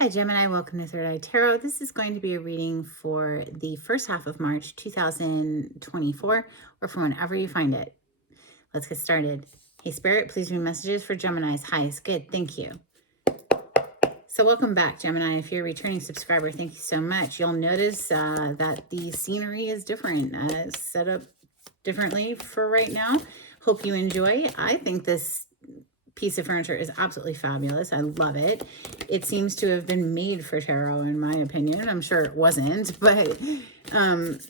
Hi, Gemini. Welcome to Third Eye Tarot. This is going to be a reading for the first half of March 2024, or from whenever you find it. Let's get started. Hey, Spirit, please read messages for Geminis. Hi, it's good. Thank you. So welcome back, Gemini. If you're a returning subscriber, thank you so much. You'll notice that the scenery is different, set up differently for right now. Hope you enjoy. I think this piece of furniture is absolutely fabulous. I love it. It seems to have been made for tarot, in my opinion. I'm sure it wasn't, but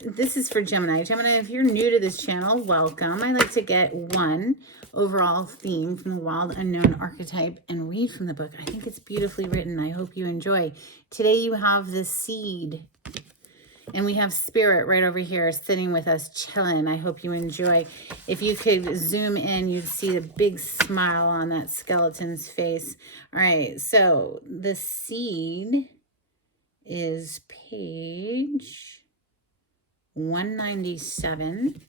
this is for Gemini. Gemini, if you're new to this channel, welcome. I like to get one overall theme from the Wild Unknown archetype and read from the book. I think it's beautifully written. I hope you enjoy. Today you have the Seed. And we have Spirit right over here sitting with us, chilling. I hope you enjoy. If you could zoom in, you'd see the big smile on that skeleton's face. All right, so the Seed is page 197.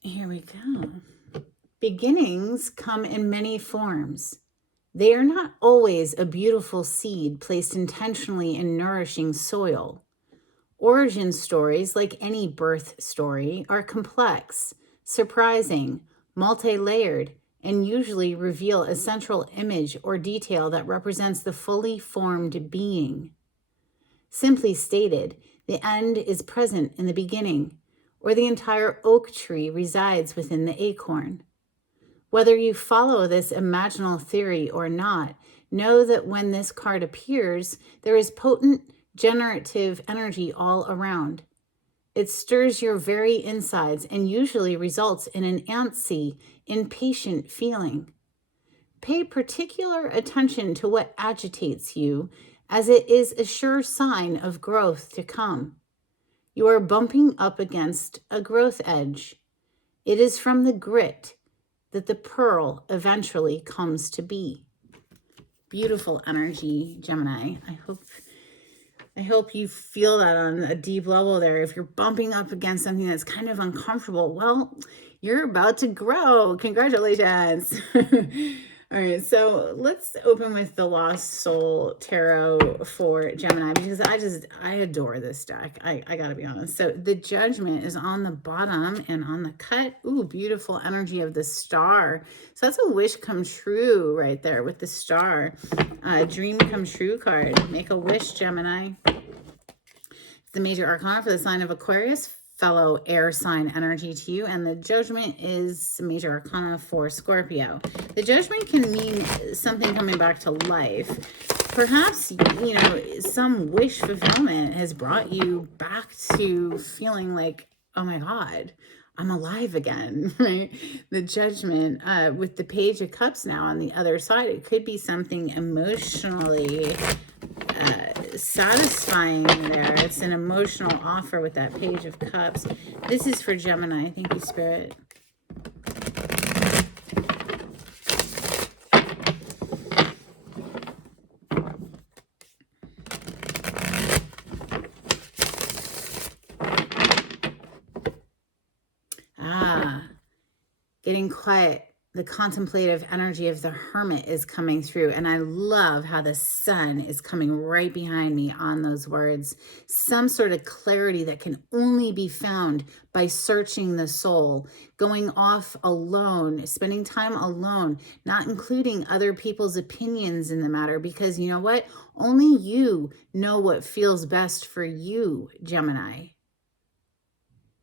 Here we go. Beginnings come in many forms. They are not always a beautiful seed placed intentionally in nourishing soil. Origin stories, like any birth story, are complex, surprising, multi-layered, and usually reveal a central image or detail that represents the fully formed being. Simply stated, the end is present in the beginning, or the entire oak tree resides within the acorn. Whether you follow this imaginal theory or not, know that when this card appears, there is potent generative energy all around. It stirs your very insides and usually results in an antsy, impatient feeling. Pay particular attention to what agitates you, as it is a sure sign of growth to come. You are bumping up against a growth edge. It is from the grit that the pearl eventually comes to be. Beautiful energy, Gemini. I hope you feel that on a deep level there. If you're bumping up against something that's kind of uncomfortable, well, you're about to grow. Congratulations. All right, so let's open with the Lost Soul Tarot for Gemini, because I adore this deck. I gotta be honest. So the Judgment is on the bottom and on the cut. Ooh, beautiful energy of the star. So that's a wish come true right there with the star. Dream come true card. Make a wish, Gemini. The major arcana for the sign of Aquarius, fellow air sign energy to you, and the Judgment is major arcana for Scorpio. The Judgment can mean something coming back to life. Perhaps, you know, some wish fulfillment has brought you back to feeling like, oh my God, I'm alive again, right? The Judgment with the Page of Cups now on the other side, it could be something emotionally satisfying there. It's an emotional offer with that Page of Cups. This is for Gemini. Thank you, Spirit. Getting quiet. The contemplative energy of the Hermit is coming through. And I love how the sun is coming right behind me on those words. Some sort of clarity that can only be found by searching the soul, going off alone, spending time alone, not including other people's opinions in the matter, because you know what? Only you know what feels best for you, Gemini.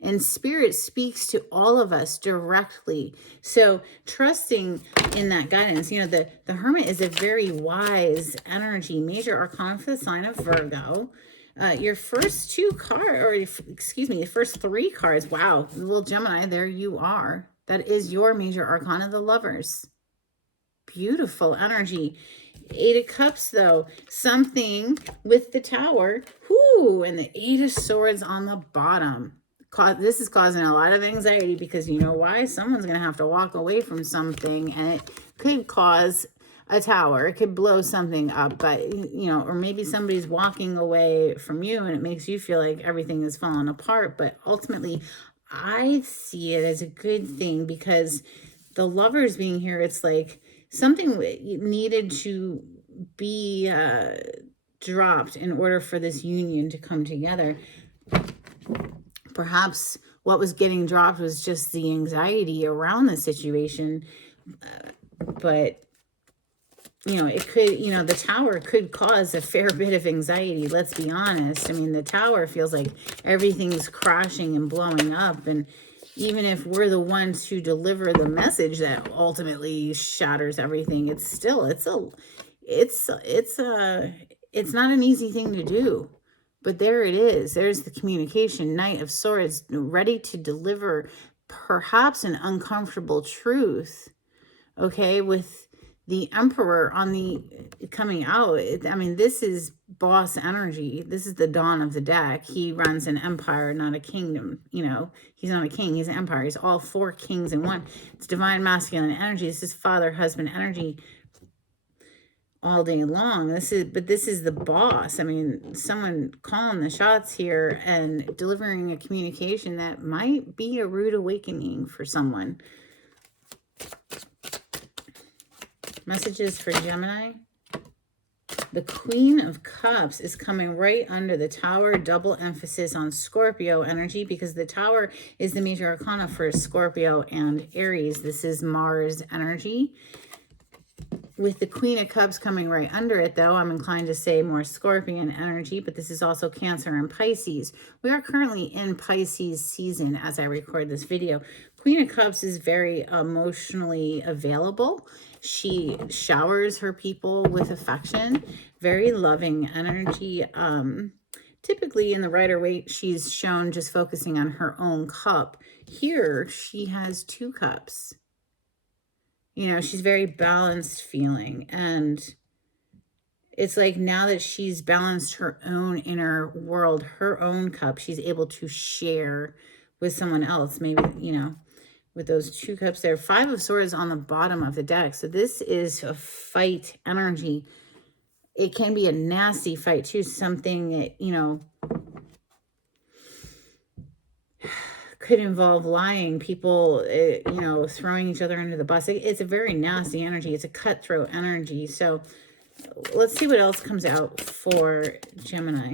And Spirit speaks to all of us directly. So trusting in that guidance, you know, the Hermit is a very wise energy, major arcana for the sign of Virgo. Your first two cards, or excuse me, the first three cards. Wow, little Gemini, there you are. That is your major arcana, the Lovers. Beautiful energy. Eight of Cups, though, something with the Tower. Whoo, and the Eight of Swords on the bottom. This is causing a lot of anxiety, because you know why? Someone's going to have to walk away from something, and it could cause a tower. It could blow something up, but, you know, or maybe somebody's walking away from you and it makes you feel like everything is falling apart. But ultimately, I see it as a good thing, because the Lovers being here, it's like something needed to be dropped in order for this union to come together. Perhaps what was getting dropped was just the anxiety around the situation. But, you know, it could, you know, the Tower could cause a fair bit of anxiety. Let's be honest. I mean, the Tower feels like everything's crashing and blowing up. And even if we're the ones who deliver the message that ultimately shatters everything, it's still, it's not an easy thing to do. But there it is. There's the communication. Knight of Swords, ready to deliver perhaps an uncomfortable truth. Okay, with the Emperor on the coming out. I mean, this is boss energy. This is the dawn of the deck. He runs an empire, not a kingdom. You know, he's not a king. He's an empire. He's all 4 kings in one. It's divine masculine energy. This is father, husband energy all day long. This is the boss. I mean, someone calling the shots here and delivering a communication that might be a rude awakening for someone. Messages for Gemini. The Queen of Cups is coming right under the Tower. Double emphasis on Scorpio energy, because the Tower is the major arcana for Scorpio and Aries. This is Mars energy. With the Queen of Cups coming right under it, though, I'm inclined to say more Scorpion energy, but this is also Cancer and Pisces. We are currently in Pisces season as I record this video. Queen of Cups is very emotionally available. She showers her people with affection, very loving energy. Typically in the Rider-Waite, she's shown just focusing on her own cup. Here, she has 2 cups. You know, she's very balanced feeling. And it's like now that she's balanced her own inner world, her own cup, she's able to share with someone else. Maybe, you know, with those 2 cups there. 5 of Swords on the bottom of the deck. So this is a fight energy. It can be a nasty fight too. Something that, you know, could involve lying, people, you know, throwing each other under the bus. It's a very nasty energy. It's a cutthroat energy. So let's see what else comes out for Gemini.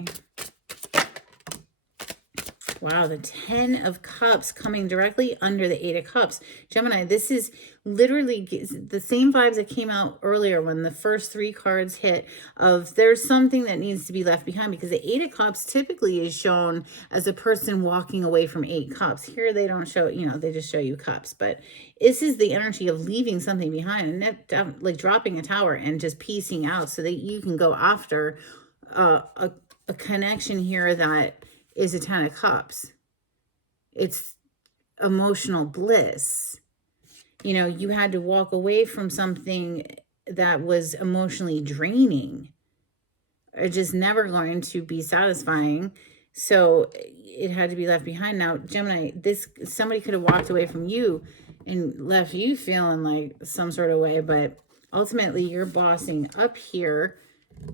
Wow, the 10 of Cups coming directly under the 8 of Cups. Gemini, this is literally the same vibes that came out earlier when the first 3 cards hit, of there's something that needs to be left behind, because the 8 of Cups typically is shown as a person walking away from 8 cups. Here they don't show, you know, they just show you cups. But this is the energy of leaving something behind, and like dropping a tower and just piecing out so that you can go after a connection here that is a 10 of Cups. It's emotional bliss. You know, you had to walk away from something that was emotionally draining, or just never going to be satisfying. So it had to be left behind. Now, Gemini, somebody could have walked away from you and left you feeling like some sort of way, but ultimately you're bossing up here.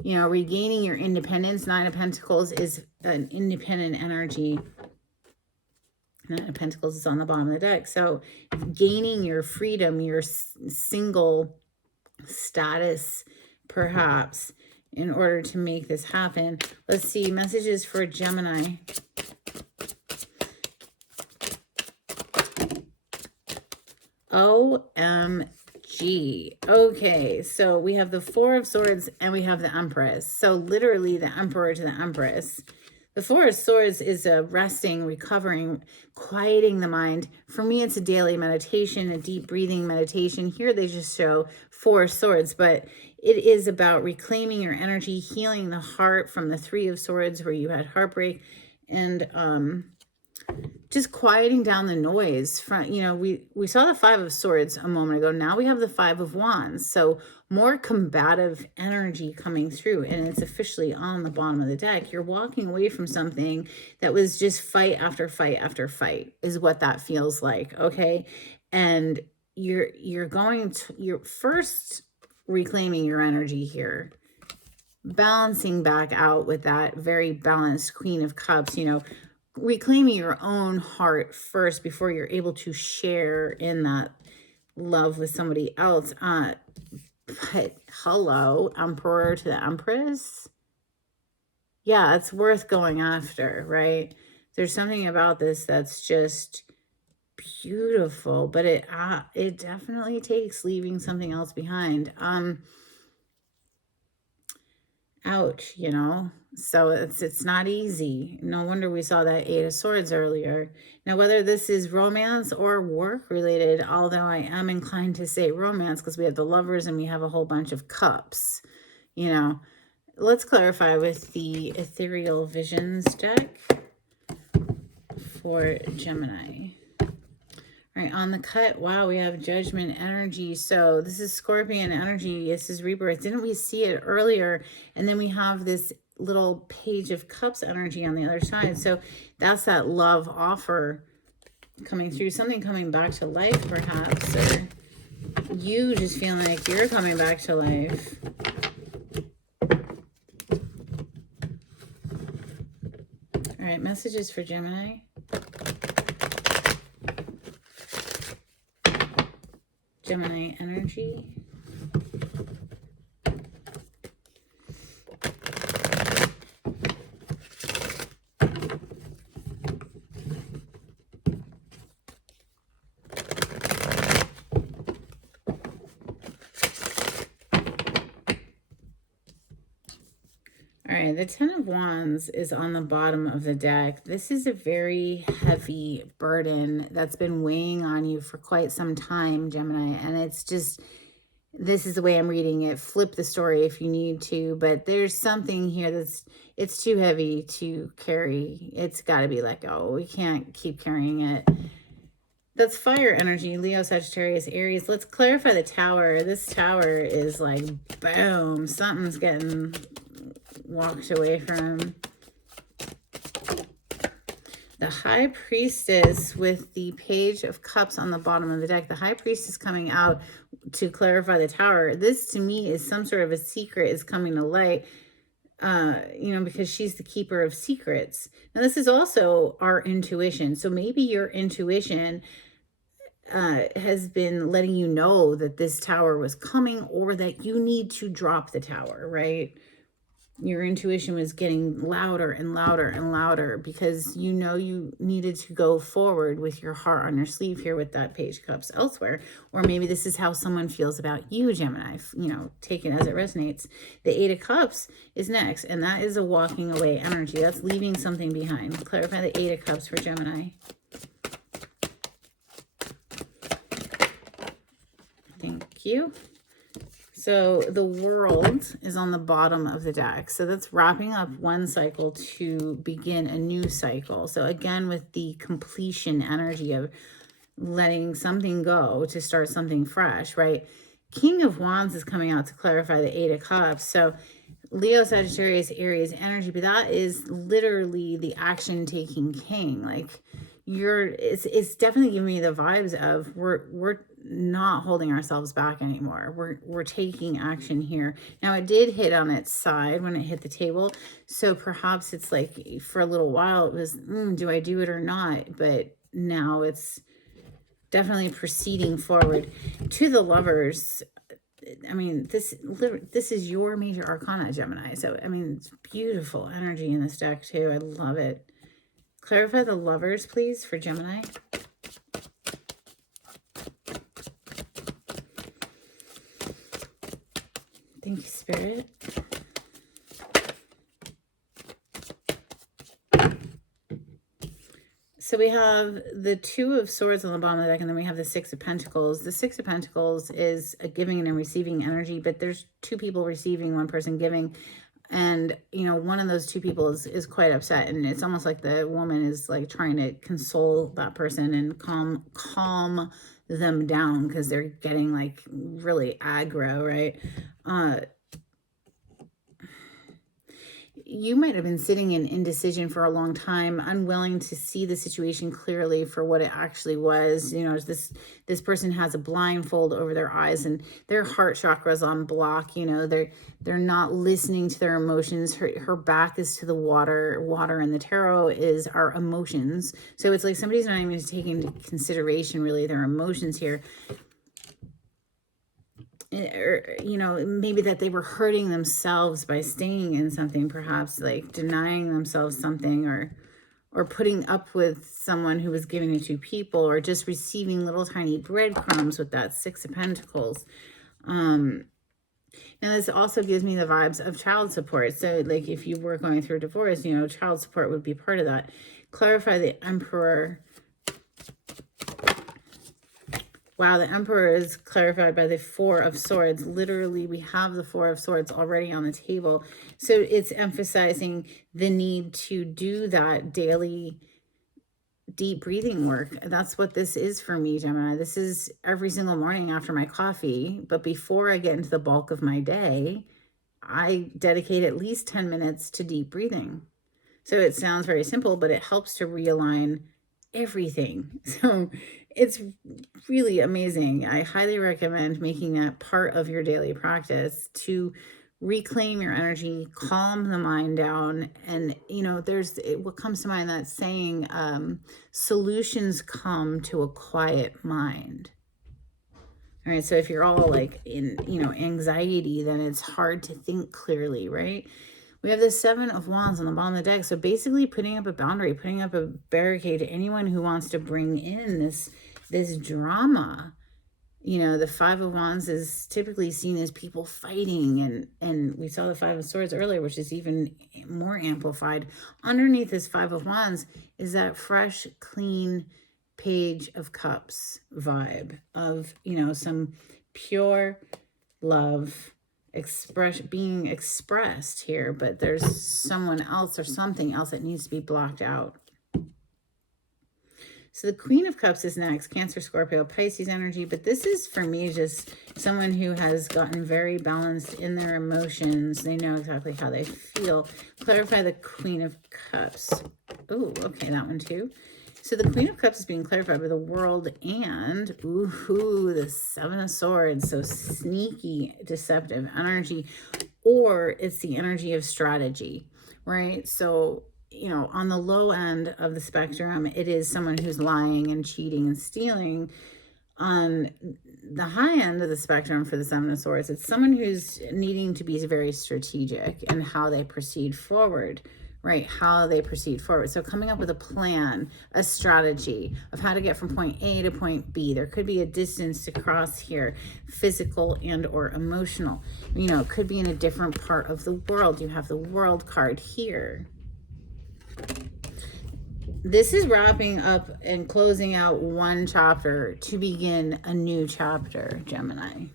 You know, regaining your independence. 9 of Pentacles is an independent energy. 9 of Pentacles is on the bottom of the deck. So gaining your freedom, your single status, perhaps, in order to make this happen. Let's see, messages for Gemini. OMG. Okay, so we have the 4 of Swords and we have the Empress. So literally the Emperor to the Empress. The 4 of Swords is a resting, recovering, quieting the mind. For me, it's a daily meditation, a deep breathing meditation. Here they just show 4 of Swords, but it is about reclaiming your energy, healing the heart from the 3 of Swords where you had heartbreak, and just quieting down the noise. From, you know, we saw the 5 of Swords a moment ago. Now we have the 5 of Wands. So more combative energy coming through, and it's officially on the bottom of the deck. You're walking away from something that was just fight after fight after fight, is what that feels like. Okay. And you're going to your first reclaiming your energy here. Balancing back out with that very balanced Queen of Cups, you know, reclaiming your own heart first before you're able to share in that love with somebody else. But hello, Emperor to the Empress. Yeah, it's worth going after, right? There's something about this that's just beautiful, but it definitely takes leaving something else behind. Ouch, you know. So it's not easy. No wonder we saw that Eight of Swords earlier. Now, whether this is romance or work related, although I am inclined to say romance because we have the Lovers and we have a whole bunch of cups, you know. Let's clarify with the Ethereal Visions deck for Gemini. All right, on the cut, wow, we have Judgment energy. So this is Scorpion energy. This is rebirth. Didn't we see it earlier? And then we have this little Page of Cups energy on the other side. So that's that love offer coming through. Something coming back to life, perhaps. Or you just feeling like you're coming back to life. All right, messages for Gemini. Gemini energy. All right, the Ten of Wands is on the bottom of the deck. This is a very heavy burden that's been weighing on you for quite some time, Gemini. And it's just, this is the way I'm reading it. Flip the story if you need to. But there's something here it's too heavy to carry. It's got to be let go. We can't keep carrying it. That's fire energy, Leo, Sagittarius, Aries. Let's clarify the Tower. This Tower is like, boom, something's getting walked away from. The High Priestess with the Page of Cups on the bottom of the deck. The High Priestess coming out to clarify the Tower. This to me is some sort of a secret is coming to light, you know, because she's the keeper of secrets. Now this is also our intuition. So maybe your intuition has been letting you know that this tower was coming, or that you need to drop the tower, right? Your intuition was getting louder and louder and louder because you know you needed to go forward with your heart on your sleeve here with that Page of Cups elsewhere. Or maybe this is how someone feels about you, Gemini, you know, take it as it resonates. The Eight of Cups is next, and that is a walking away energy. That's leaving something behind. Clarify the Eight of Cups for Gemini. Thank you. So the World is on the bottom of the deck. So that's wrapping up one cycle to begin a new cycle. So again, with the completion energy of letting something go to start something fresh, right? King of Wands is coming out to clarify the Eight of Cups. So Leo, Sagittarius, Aries energy, but that is literally the action-taking king. Like it's definitely giving me the vibes of we're not holding ourselves back anymore. We're taking action here. Now it did hit on its side when it hit the table, so perhaps it's like for a little while it was do I do it or not, but now it's definitely proceeding forward. To the Lovers, I mean, this is your major arcana, Gemini. So I mean, it's beautiful energy in this deck too. I love it. Clarify the Lovers, please, for Gemini. Thank you, Spirit. So we have the Two of Swords on the bottom of the deck, and then we have the Six of Pentacles. The Six of Pentacles is a giving and a receiving energy, but there's two people receiving, one person giving. And, you know, one of those two people is quite upset. And it's almost like the woman is like trying to console that person and calm them down because they're getting like really aggro, right? you might have been sitting in indecision for a long time, unwilling to see the situation clearly for what it actually was. You know, this person has a blindfold over their eyes and their heart chakra's on block. You know, they're not listening to their emotions. Her back is to the water. Water in the tarot is our emotions. So it's like somebody's not even taking into consideration really their emotions here. Or, you know, maybe that they were hurting themselves by staying in something, perhaps like denying themselves something, or putting up with someone who was giving it to people, or just receiving little tiny breadcrumbs with that Six of Pentacles. Now this also gives me the vibes of child support. So like if you were going through a divorce, you know, child support would be part of that. Clarify the Emperor. Wow, the Emperor is clarified by the Four of Swords. Literally, we have the Four of Swords already on the table. So it's emphasizing the need to do that daily deep breathing work. That's what this is for me, Gemini. This is every single morning after my coffee. But before I get into the bulk of my day, I dedicate at least 10 minutes to deep breathing. So it sounds very simple, but it helps to realign everything. So it's really amazing. I highly recommend making that part of your daily practice to reclaim your energy, calm the mind down. And, you know, what comes to mind, that saying, solutions come to a quiet mind. All right. So if you're all like in, you know, anxiety, then it's hard to think clearly, right? We have the Seven of Wands on the bottom of the deck. So basically putting up a boundary, putting up a barricade to anyone who wants to bring in this drama. You know, the Five of Wands is typically seen as people fighting. And we saw the Five of Swords earlier, which is even more amplified. Underneath this Five of Wands is that fresh, clean Page of Cups vibe of, you know, some pure love being expressed here, but there's someone else or something else that needs to be blocked out. So the Queen of Cups is next, Cancer, Scorpio, Pisces energy, but this is for me just someone who has gotten very balanced in their emotions. They know exactly how they feel. Clarify the Queen of Cups. Oh, okay, that one too. So the Queen of Cups is being clarified by the World and, ooh, the Seven of Swords. So sneaky, deceptive energy, or it's the energy of strategy, right? So, you know, on the low end of the spectrum, it is someone who's lying and cheating and stealing. On the high end of the spectrum for the Seven of Swords, it's someone who's needing to be very strategic in how they proceed forward. Right, how they proceed forward. So coming up with a plan, a strategy of how to get from point A to point B. There could be a distance to cross here, physical and or emotional. You know, it could be in a different part of the world. You have the World card here. This is wrapping up and closing out one chapter to begin a new chapter, Gemini.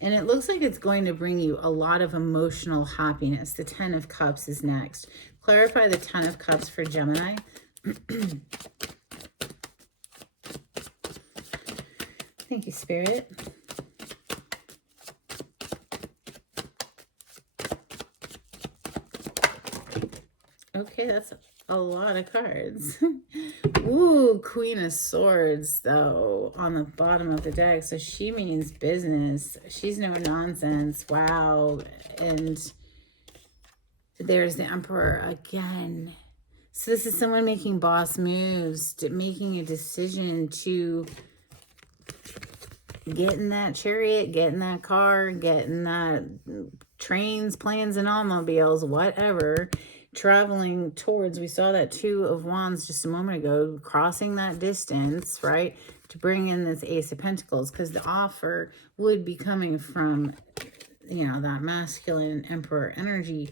And it looks like it's going to bring you a lot of emotional happiness. The Ten of Cups is next. Clarify the Ten of Cups for Gemini. Thank you, Spirit. Okay, that's a lot of cards. Ooh, Queen of Swords, though, on the bottom of the deck. So she means business. She's no nonsense. Wow. And there's the Emperor again. So this is someone making boss moves, making a decision to get in that chariot, get in that car, get in that trains, planes, and automobiles, whatever, traveling towards, we saw that Two of Wands just a moment ago, crossing that distance, right, to bring in this Ace of Pentacles, because the offer would be coming from, you know, that masculine Emperor energy.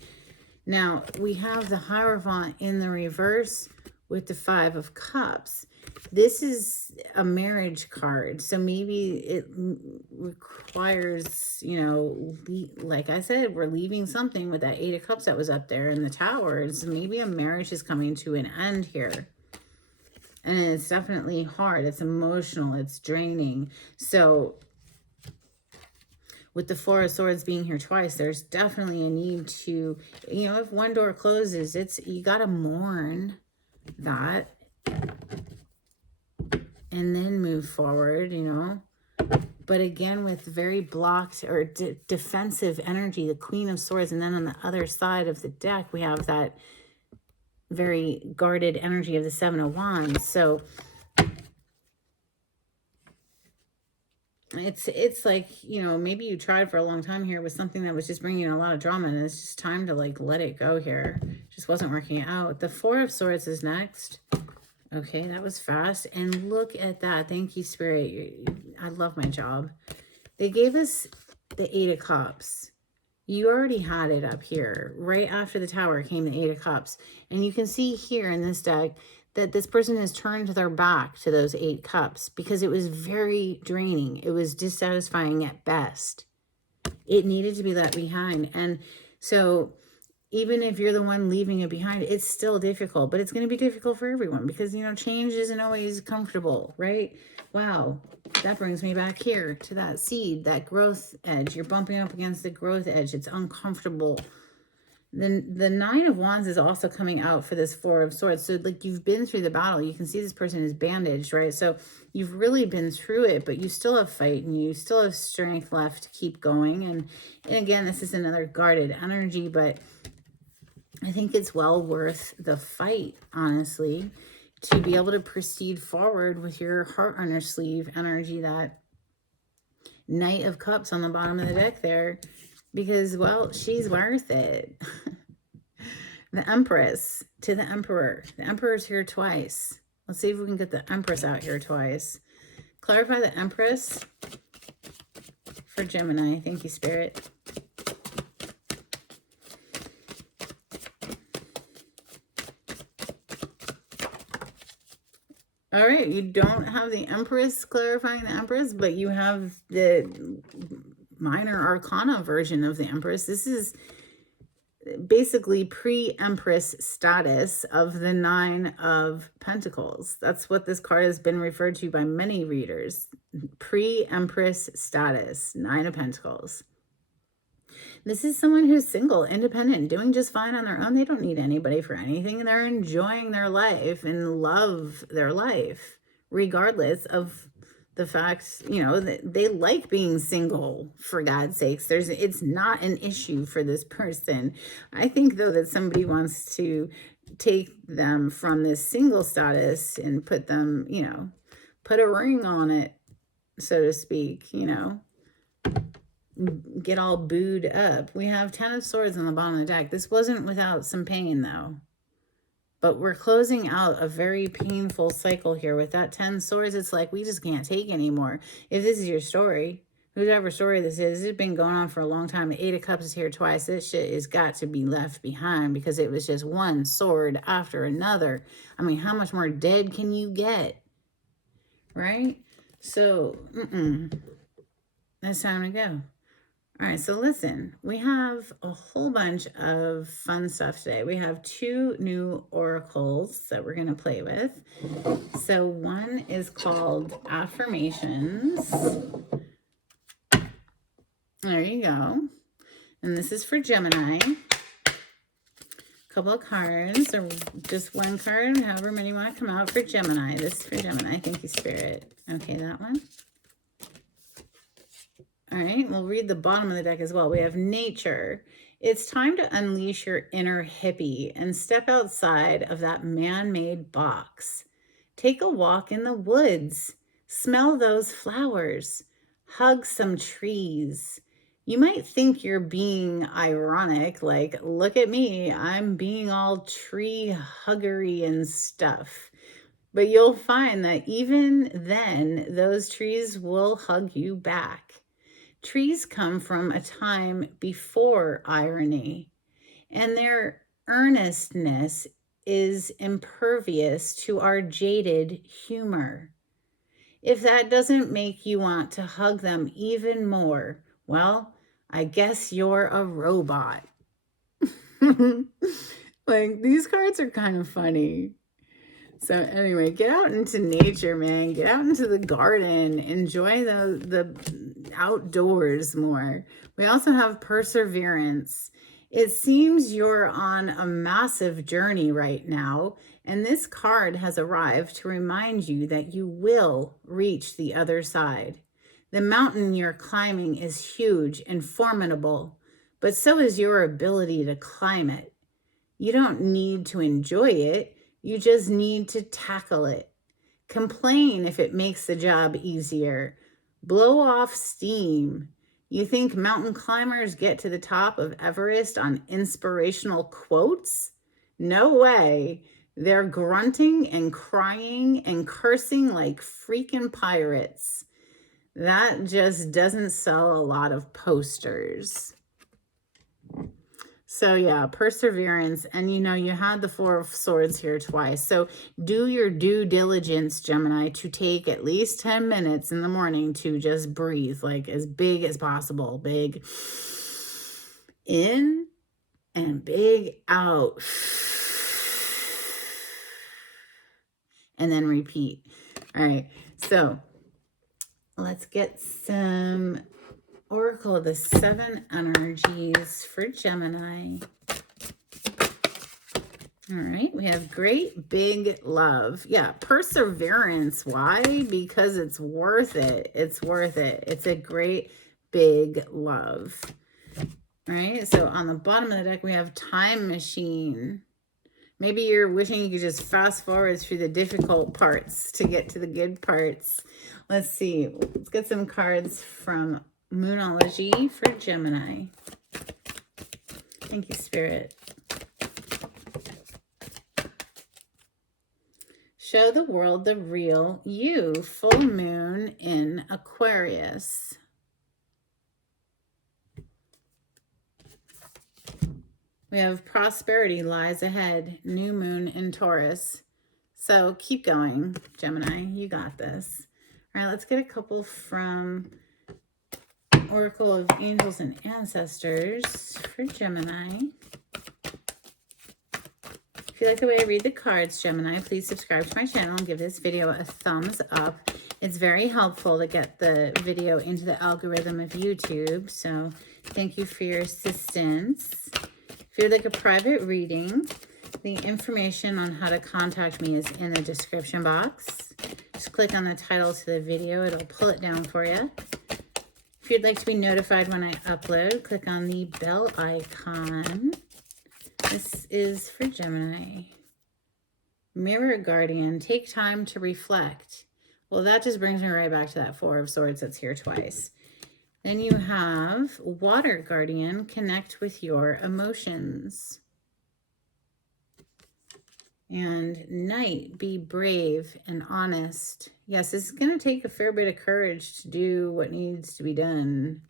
Now, we have the Hierophant in the reverse with the Five of Cups. This is a marriage card, so maybe it requires, you know, like I said, we're leaving something with that Eight of Cups that was up there in the Towers. Maybe a marriage is coming to an end here. And it's definitely hard. It's emotional. It's draining. So with the Four of Swords being here twice, there's definitely a need to, you know, if one door closes, you got to mourn that and then move forward, you know. But again, with very blocked or defensive energy, the Queen of Swords, and then on the other side of the deck, we have that very guarded energy of the Seven of Wands. So it's like, you know, maybe you tried for a long time here with something that was just bringing in a lot of drama, and it's just time to like let it go here. It just wasn't working out. The Four of Swords is next. Okay, that was fast. And look at that. Thank you, Spirit. I love my job. They gave us the Eight of Cups. You already had it up here. Right after the Tower came the Eight of Cups. And you can see here in this deck that this person has turned their back to those 8 cups because it was very draining. It was dissatisfying at best. It needed to be left behind. And so even if you're the one leaving it behind, it's still difficult. But it's going to be difficult for everyone because, you know, change isn't always comfortable, right? Wow. That brings me back here to that seed, that growth edge. You're bumping up against the growth edge. It's uncomfortable. Then the Nine of Wands is also coming out for this Four of Swords. So like you've been through the battle. You can see this person is bandaged, right? So you've really been through it, but you still have fight and you still have strength left to keep going. And again, this is another guarded energy, but I think it's well worth the fight, honestly, to be able to proceed forward with your heart on your sleeve energy, that Knight of Cups on the bottom of the deck there. Because, well, she's worth it. The Empress to the Emperor. The Emperor's here twice. Let's see if we can get the Empress out here twice. Clarify the Empress for Gemini. Thank you, Spirit. All right, you don't have the Empress clarifying the Empress, but you have the minor arcana version of the Empress. This is basically pre-Empress status of the Nine of Pentacles. That's what this card has been referred to by many readers. Pre-Empress status, Nine of Pentacles. This is someone who's single, independent, doing just fine on their own. They don't need anybody for anything. They're enjoying their life and love their life, regardless of the fact, you know, that they like being single, for God's sakes. It's not an issue for this person. I think, though, that somebody wants to take them from this single status and put them, you know, put a ring on it, so to speak, you know, get all booed up. We have 10 of Swords on the bottom of the deck. This wasn't without some pain, though. But we're closing out a very painful cycle here. With that 10 swords, it's like we just can't take anymore. If this is your story, whoever story this is, it's been going on for a long time. The Eight of Cups is here twice. This shit has got to be left behind because it was just one sword after another. I mean, how much more dead can you get? Right? So, it's time to go. All right, so listen, we have a whole bunch of fun stuff today. We have 2 new oracles that we're going to play with. So one is called Affirmations. There you go. And this is for Gemini. A couple of cards, or just one card, however many want to come out for Gemini. This is for Gemini. Thank you, Spirit. Okay, that one. All right, we'll read the bottom of the deck as well. We have Nature. It's time to unleash your inner hippie and step outside of that man-made box. Take a walk in the woods. Smell those flowers. Hug some trees. You might think you're being ironic, like, look at me, I'm being all tree huggery and stuff. But you'll find that even then, those trees will hug you back. Trees come from a time before irony, and their earnestness is impervious to our jaded humor. If that doesn't make you want to hug them even more, well, I guess you're a robot. Like, these cards are kind of funny. So anyway, get out into nature, man. Get out into the garden. Enjoy the outdoors more. We also have perseverance. It seems you're on a massive journey right now, and this card has arrived to remind you that you will reach the other side. The mountain you're climbing is huge and formidable, but so is your ability to climb it. You don't need to enjoy it. You just need to tackle it. Complain if it makes the job easier. Blow off steam. You think mountain climbers get to the top of Everest on inspirational quotes? No way. They're grunting and crying and cursing like freaking pirates. That just doesn't sell a lot of posters. So yeah, perseverance. And you know, you had the Four of Swords here twice. So do your due diligence, Gemini, to take at least 10 minutes in the morning to just breathe, like as big as possible. Big in and big out. And then repeat. All right, so let's get some Oracle of the Seven Energies for Gemini. All right, we have great big love. Yeah, perseverance. Why? Because it's worth it. It's worth it. It's a great big love. All right, so on the bottom of the deck, we have Time Machine. Maybe you're wishing you could just fast forward through the difficult parts to get to the good parts. Let's see. Let's get some cards from Moonology for Gemini. Thank you, Spirit. Show the world the real you. Full moon in Aquarius. We have prosperity lies ahead. New moon in Taurus. So keep going, Gemini. You got this. All right, let's get a couple from Oracle of Angels and Ancestors for Gemini. If you like the way I read the cards, Gemini, please subscribe to my channel and give this video a thumbs up. It's very helpful to get the video into the algorithm of YouTube, so thank you for your assistance. If you'd like a private reading, the information on how to contact me is in the description box. Just click on the title to the video. It'll pull it down for you. If you'd like to be notified when I upload, click on the bell icon. This is for Gemini. Mirror Guardian, take time to reflect. Well, that just brings me right back to that Four of Swords that's here twice. Then you have Water Guardian, connect with your emotions. And Knight, be brave and honest. Yes, this is going to take a fair bit of courage to do what needs to be done,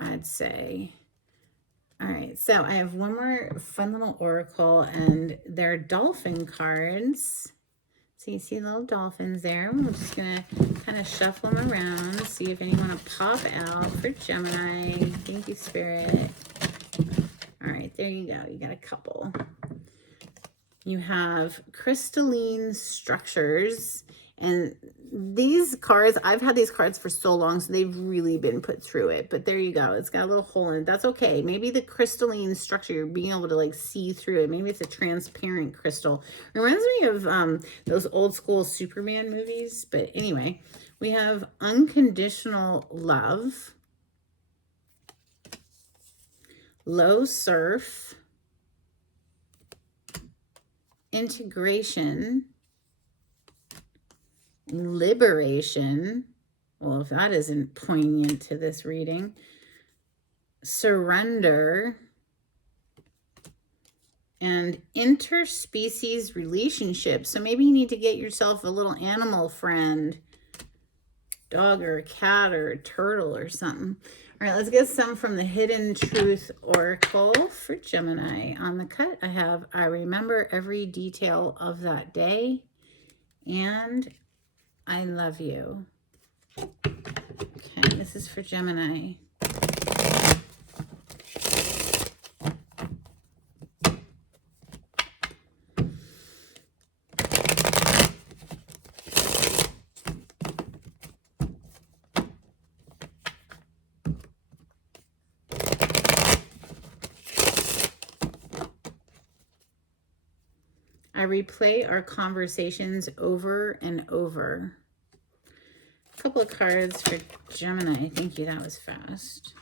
I'd say. All right, so I have one more fun little oracle, and they're dolphin cards. So you see little dolphins there. I'm just going to kind of shuffle them around, see if any want to pop out for Gemini. Thank you, Spirit. All right, there you go. You got a couple. You have crystalline structures, and these cards, I've had these cards for so long, so they've really been put through it, but there you go. It's got a little hole in it. That's okay. Maybe the crystalline structure, you're being able to like see through it. Maybe it's a transparent crystal. It reminds me of those old school Superman movies, but anyway, we have unconditional love, low surf, integration, liberation. Well, if that isn't poignant to this reading, surrender, and interspecies relationships. So maybe you need to get yourself a little animal friend, dog or a cat or a turtle or something. All right, let's get some from the Hidden Truth Oracle for Gemini. On the cut, I have, I remember every detail of that day, and I love you. Okay, this is for Gemini. replay our conversations over and over. A couple of cards for Gemini. Thank you. That was fast.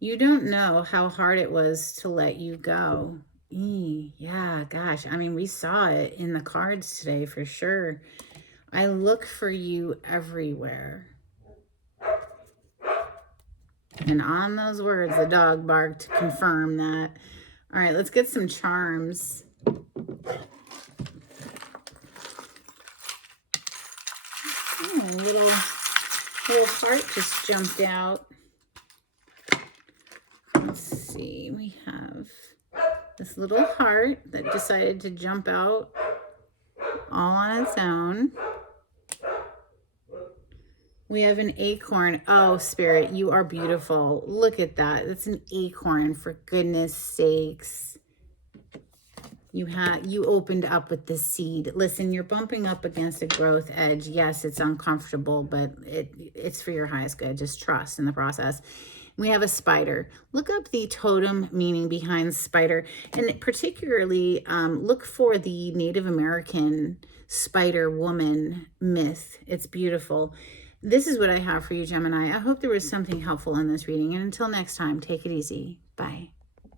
You don't know how hard it was to let you go. Yeah, gosh. I mean, we saw it in the cards today for sure. I look for you everywhere. And on those words, the dog barked to confirm that. All right, let's get some charms. Oh, a little heart just jumped out. Let's see, we have this little heart that decided to jump out all on its own. We have an acorn. Oh, Spirit, you are beautiful. Look at that. It's an acorn, for goodness sakes. You opened up with this seed. Listen, you're bumping up against a growth edge. Yes, it's uncomfortable, but it's for your highest good. Just trust in the process. We have a spider. Look up the totem meaning behind spider, and particularly look for the Native American spider woman myth. It's beautiful. This is what I have for you, Gemini. I hope there was something helpful in this reading, and until next time, take it easy. Bye.